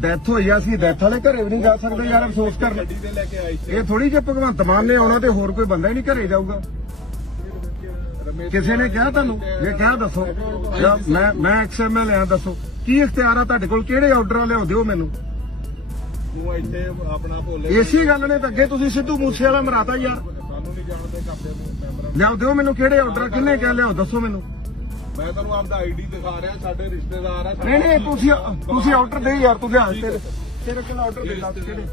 Death ਹੋਈ ਆ ਅਸੀਂ ਡੈਥ ਵਾਲੇ ਘਰੇ ਵੀ ਨਹੀਂ ਜਾ ਸਕਦੇ ਯਾਰ ਅਫਸੋਸ ਕਰਨ ਗੱਡੀ ਤੇ ਲੈ। ਕੇ ਆਏ ਸੀ ਇਹ ਥੋੜੀ ਜੇ ਭਗਵੰਤ ਮਾਨ ਨੇ ਆਉਣਾ ਤੇ ਹੋਰ ਕੋਈ ਬੰਦਾ ਹੀ ਨਹੀਂ ਘਰੇ ਜਾਊਗਾ। ਕਿਸੇ ਨੇ ਕਿਹਾ ਤੁਹਾਨੂੰ? ਜੇ ਕਿਹਾ ਦੱਸੋ। ਮੈਂ ਮੈਂ ਐਕਸਐਮਐਲ ਆ ਦੱਸੋ। ਕੀ ਇਖਤਿਆਰ ਆ ਤੁਹਾਡੇ ਕੋਲ? ਕਿਹੜੇ ਆਰਡਰ ਲਿਆਓ ਦਿਓ ਮੈਨੂੰ? ਤੂੰ ਇੱਥੇ ਆਪਣਾ ਭੋਲੇ ਇਸੀ ਗੱਲ ਨੇ ਤਾਂ ਅੱਗੇ ਤੁਸੀਂ ਸਿੱਧੂ ਮੂਸੇ ਵਾਲਾ ਮਰਾਤਾ ਯਾਰ। ਸਾਨੂੰ ਨਹੀਂ ਜਾਣਦੇ ਕਰਦੇ ਮੈਂਬਰਾਂ ਲਿਆਓ ਦਿਓ ਮੈਨੂੰ ਕਿਹੜੇ ਆਰਡਰ ਕਿੰਨੇ ਕਿਹਾ ਲਿਆਓ? ਦੱਸੋ ਮੈਨੂੰ। ਮੈਂ ਤੁਹਾਨੂੰ ਆਪਦਾ ਆਈਡੀ ਦਿਖਾ ਰਿਹਾ ਸਾਡੇ ਰਿਸ਼ਤੇਦਾਰ ਆ ਨਹੀਂ ਨਹੀਂ ਤੁਸੀਂ ਤੁਸੀਂ ਆਰਡਰ ਦੇ ਯਾਰ ਤੂੰ ਲਿਆ ਤੇਰੇ ਤੇਰੇ ਕੋਲ ਆਰਡਰ ਦੇ ਦੱਸ ਕਿਹੜੇ?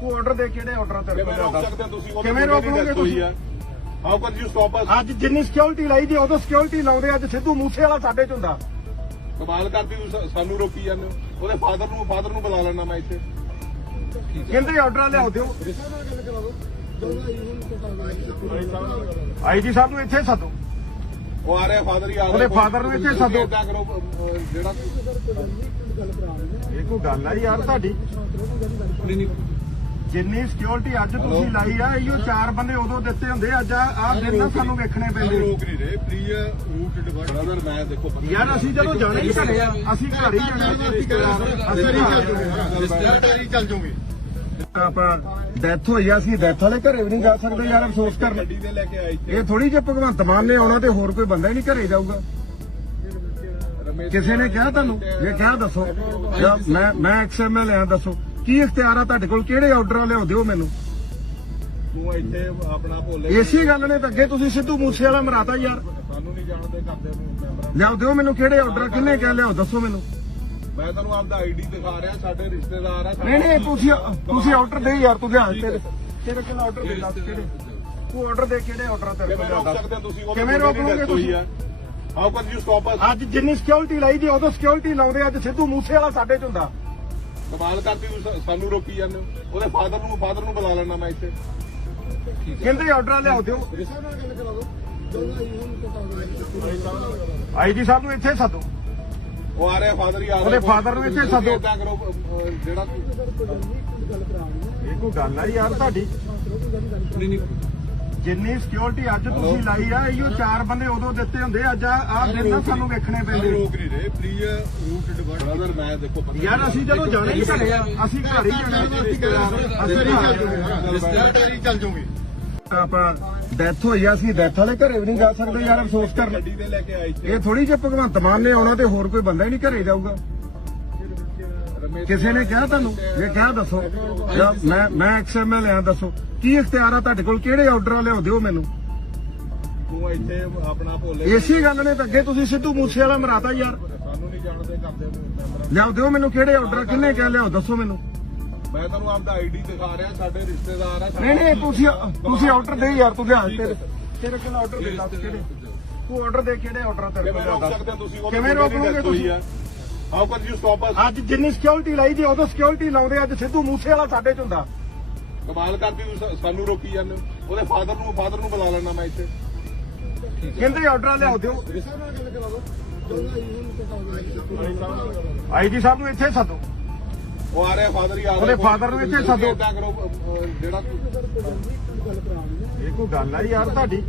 ਤੂੰ ਆਰਡਰ ਦੇ ਕਿਹੜੇ ਆਰਡਰ ਤੇਰੇ ਕੋਲ? ਰੋਕ ਸਕਦੇ ਤੁਸੀਂ? ਕਿਵੇਂ ਰੋਕ ਲਓਗੇ ਤੁਸੀਂ? How can you stop us ਅੱਜ ਜਿੰਨੀ ਸਿਕਿਉਰਿਟੀ ਲਾਈ ਜੀ ਉਦੋਂ ਸਿਕਿਉਰਿਟੀ ਲਾਉਂਦੇ ਅੱਜ ਸਿੱਧੂ ਮੂਸੇ ਵਾਲਾ ਸਾਡੇ ਚ ਹੁੰਦਾ। ਕਮਾਲ ਕਰਦੀ ਤੂੰ ਸਾਨੂੰ ਰੋਕੀ ਜਾਂਦੇ ਉਹਦੇ ਫਾਦਰ ਨੂੰ ਫਾਦਰ ਨੂੰ ਬੁਲਾ ਲੈਣਾ ਮੈਂ ਇੱਥੇ। ਕਹਿੰਦੇ ਆਰਡਰ ਲਿਆਓ ਦਿਓ। ਆਈ ਜੀ ਸਾਹਿਬ ਨੂੰ ਇੱਥੇ ਸੱਦੋ। ਉਹ ਆ ਰਿਹਾ ਫਾਦਰ ਹੀ ਆ ਉਹਦੇ father ਨੂੰ ਇੱਥੇ ਸੱਦੋ। ਏਦਾਂ ਕਰੋ ਅਹ, ਜਿਹੜਾ ਇਹ ਕੋਈ ਗੱਲ ਆ ਯਾਰ ਤੁਹਾਡੀ। ਨਹੀਂ ਨਹੀਂ। ਜਿੰਨੀ ਸਿਕਿਉਰਿਟੀ ਅੱਜ ਤੁਸੀਂ ਲਾਈ ਆ ਇਹੋ ਚਾਰ ਬੰਦੇ ਉਦੋਂ ਦਿੱਤੇ ਹੁੰਦੇ ਅੱਜ ਆ ਦਿਨ ਨਾ ਸਾਨੂੰ ਵੇਖਣੇ ਪੈਂਦੇ। ਨਹੀਂ ਰਹੇ। ਪਲੀਜ਼ ਰੂਟ ਡਿਵਾਈਡ ਬ੍ਰਦਰ ਮੈਂ ਦੇਖੋ ਯਾਰ ਅਸੀਂ ਜਦੋਂ ਜਾਣਾ ਹੀ ਘਰੇ ਆ ਅਸੀਂ ਘਰ ਹੀ ਜਾਣਾ। ਅਸੀਂ ਰਿਸ਼ਤੇਦਾਰੀ ਚੱਲ ਜੂਗੀ। ਆਪਾਂ ਡੈਥ ਹੋਈ ਆ ਅਸੀਂ ਡੈਥ ਵਾਲੇ ਘਰੇ ਵੀ ਨਹੀਂ ਜਾ ਸਕਦੇ ਯਾਰ ਅਫਸੋਸ ਕਰਨ। ਗੱਡੀ ਤੇ ਲੈ ਕੇ ਆਏ ਸੀ ਇਹ ਥੋੜੀ ਜੇ ਭਗਵੰਤ ਮਾਨ ਨੇ ਆਉਣਾ ਤੇ ਹੋਰ ਕੋਈ ਬੰਦਾ ਹੀ ਨਹੀਂ ਘਰੇ ਜਾਊਗਾ। ਕਿਸੇ ਨੇ ਕਿਹਾ ਤੁਹਾਨੂੰ? ਜੇ ਕਿਹਾ ਦੱਸੋ। ਮੈਂ ਮੈਂ ਐਕਸਐਮਐਲ ਆ ਦੱਸੋ। ਕੀ ਇਖਤਿਆਰ ਆ ਤੁਹਾਡੇ ਕੋਲ? ਕਿਹੜੇ ਆਰਡਰ ਲਿਆਓ ਦਿਓ ਮੈਨੂੰ? ਤੂੰ ਇੱਥੇ ਆਪਣਾ ਭੋਲੇ ਇਸੀ ਗੱਲ ਨੇ ਤਾਂ ਅੱਗੇ ਤੁਸੀਂ ਸਿੱਧੂ ਮੂਸੇ ਵਾਲਾ ਮਰਾਤਾ ਯਾਰ। ਸਾਨੂੰ ਨਹੀਂ ਜਾਣਦੇ ਕਰਦੇ ਮੈਂਬਰਾਂ ਲਿਆਓ ਦਿਓ ਮੈਨੂੰ ਕਿਹੜੇ ਆਰਡਰ ਕਿੰਨੇ ਕਿਹਾ ਲਿਆਓ? ਦੱਸੋ ਮੈਨੂੰ। ਮੈਂ ਤੁਹਾਨੂੰ ਆਪਦਾ ਆਈਡੀ ਦਿਖਾ ਰਿਹਾ ਸਾਡੇ ਰਿਸ਼ਤੇਦਾਰ ਆ ਨਹੀਂ ਨਹੀਂ ਤੁਸੀਂ ਤੁਸੀਂ ਆਰਡਰ ਦੇ ਯਾਰ ਤੂੰ ਲਿਆ ਤੇਰੇ ਤੇਰੇ ਕੋਲ ਆਰਡਰ ਦੇ ਦੱਸ ਕਿਹੜੇ ਤੂੰ ਆਰਡਰ ਦੇ ਕਿਹੜੇ ਆਰਡਰ ਤੇਰੇ ਕਿਵੇਂ ਕੋਲ? ਰੋਕ ਦੱਸ ਸਕਦੇ ਹੋ ਤੁਸੀਂ? ਕਿਵੇਂ ਰੋਕ ਲਓਗੇ ਤੁਸੀਂ? How can you stop us ਅੱਜ ਜਿੰਨੀ ਸਿਕਿਉਰਿਟੀ ਲਾਈ ਜੀ ਉਦੋਂ ਸਿਕਿਉਰਿਟੀ ਲਾਉਂਦੇ ਅੱਜ ਸਿੱਧੂ ਮੂਸੇ ਵਾਲਾ ਸਾਡੇ ਚ ਹੁੰਦਾ। ਕਮਾਲ ਕਰਦੀ ਤੂੰ ਸਾਨੂੰ ਰੋਕੀ ਜਾਂਦੇ ਹੋ। ਉਹਦੇ ਫਾਦਰ ਨੂੰ ਫਾਦਰ ਨੂੰ ਬੁਲਾ ਲੈਣਾ ਮੈਂ ਇੱਥੇ। ਕਹਿੰਦੇ ਆਰਡਰ ਲਿਆਓ ਦਿਓ। ਆਈ ਜੀ ਸਾਹਿਬ ਨੂੰ ਇੱਥੇ ਸੱਦੋ। ਉਹ ਆ ਰਿਹਾ ਫਾਦਰ ਹੀ ਆ ਉਹਦੇ father ਨੂੰ ਇੱਥੇ ਸੱਦੋ। ਏਦਾਂ ਕਰੋ ਅਹ, ਜਿਹੜਾ ਇਹ ਕੋਈ ਗੱਲ ਆ ਯਾਰ ਤੁਹਾਡੀ। ਨਹੀਂ ਨਹੀਂ। ਜਿੰਨੀ ਸਿਕਿਉਰਿਟੀ ਅੱਜ ਤੁਸੀਂ ਲਾਈ ਆ ਇਹੋ ਚਾਰ ਬੰਦੇ ਉਦੋਂ ਦਿੱਤੇ ਹੁੰਦੇ ਅੱਜ ਆ ਦਿਨ ਨਾ ਸਾਨੂੰ ਵੇਖਣੇ ਪੈਂਦੇ। ਨਹੀਂ ਰਹੇ। ਪਲੀਜ਼ ਰੂਟ ਡਿਵਾਈਡ ਬ੍ਰਦਰ ਮੈਂ ਦੇਖੋ ਯਾਰ ਅਸੀਂ ਜਦੋਂ ਜਾਣਾ ਹੀ ਘਰੇ ਆ ਅਸੀਂ ਘਰ ਹੀ ਜਾਣਾ। ਅਸੀਂ ਰਿਸ਼ਤੇਦਾਰੀ ਚੱਲ ਜੂਗੀ। ਆਪਾਂ ਡੈਥ ਹੋਈ ਆ ਅਸੀਂ ਡੈਥ ਵਾਲੇ ਘਰੇ ਵੀ ਨਹੀਂ ਜਾ ਸਕਦੇ ਯਾਰ ਅਫਸੋਸ ਕਰਨ। ਗੱਡੀ ਤੇ ਲੈ ਕੇ ਆਏ ਸੀ। ਇਹ ਥੋੜੀ ਜੇ ਭਗਵੰਤ ਮਾਨ ਨੇ ਆਉਣਾ ਤੇ ਹੋਰ ਕੋਈ ਬੰਦਾ ਹੀ ਨਹੀਂ ਘਰੇ ਜਾਊਗਾ। ਕਿਸੇ ਨੇ ਕਿਹਾ ਤੁਹਾਨੂੰ? ਜੇ ਕਿਹਾ ਦੱਸੋ। ਮੈਂ ਮੈਂ ਐਕਸਐਮਐਲ ਆ ਦੱਸੋ। ਕੀ ਇਖਤਿਆਰ ਆ ਤੁਹਾਡੇ ਕੋਲ? ਕਿਹੜੇ ਆਰਡਰ ਲਿਆਓ ਦਿਓ ਮੈਨੂੰ। ਤੂੰ ਇੱਥੇ ਆਪਣਾ ਭੋਲੇ ਇਸੀ ਗੱਲ ਨੇ ਤਾਂ ਅੱਗੇ ਤੁਸੀਂ ਸਿੱਧੂ ਮੂਸੇ ਵਾਲਾ ਮਰਾਤਾ ਯਾਰ। ਸਾਨੂੰ ਨਹੀਂ ਜਾਣਦੇ ਕਰਦੇ ਲਿਆਓ ਦਿਓ ਮੈਨੂੰ ਕਿਹੜੇ ਆਰਡਰ ਕਿੰਨੇ ਕਿਹਾ ਲਿਆਓ ਦੱਸੋ ਮੈਨੂੰ। ਮੈਂ ਤੁਹਾਨੂੰ ਆਪਦਾ ਆਈਡੀ ਦਿਖਾ ਰਿਹਾ ਸਾਡੇ ਰਿਸ਼ਤੇਦਾਰ ਆ ਨਹੀਂ ਨਹੀਂ ਤੁਸੀਂ ਤੁਸੀਂ ਆਰਡਰ ਦੇ ਯਾਰ ਤੂੰ ਲਿਆ ਤੇਰੇ ਤੇਰੇ ਕੋਲ ਆਰਡਰ ਦੇ ਦੱਸ ਕਿਹੜੇ? ਤੂੰ ਆਰਡਰ ਦੇ ਕਿਹੜੇ ਆਰਡਰ ਤੇਰੇ ਕੋਲ ਰੋਕ ਸਕਦੇ ਹੋ ਤੁਸੀਂ ਕਿਵੇਂ ਰੋਕ ਲਓਗੇ ਤੁਸੀਂ? How can you stop us ਅੱਜ ਜਿੰਨੀ ਸਿਕਿਉਰਿਟੀ ਲਾਈ ਜੀ ਉਦੋਂ ਸਿਕਿਉਰਿਟੀ ਲਾਉਂਦੇ ਅੱਜ ਸਿੱਧੂ ਮੂਸੇ ਵਾਲਾ ਸਾਡੇ ਚ ਹੁੰਦਾ। ਕਮਾਲ ਕਰਦੀ ਸਾਨੂੰ ਰੋਕੀ ਜਾਂਦੇ ਉਹਦੇ ਫਾਦਰ ਨੂੰ ਫਾਦਰ ਨੂੰ ਬੁਲਾ ਲੈਣਾ ਮੈਂ ਇੱਥੇ। ਕਹਿੰਦੇ ਆਰਡਰ ਲਿਆਓ ਦਿਓ। ਆਈ ਜੀ ਸਾਹਿਬ ਨੂੰ ਇੱਥੇ ਸੱਦੋ। ਉਹ ਆ ਰਿਹਾ ਫਾਦਰ ਹੀ ਆ ਉਹਦੇ father ਨੂੰ ਇੱਥੇ ਸੱਦੋ। ਏਦਾਂ ਕਰੋ ਅਹ, ਜਿਹੜਾ ਇਹ ਕੋਈ ਗੱਲ ਆ ਯਾਰ ਤੁਹਾਡੀ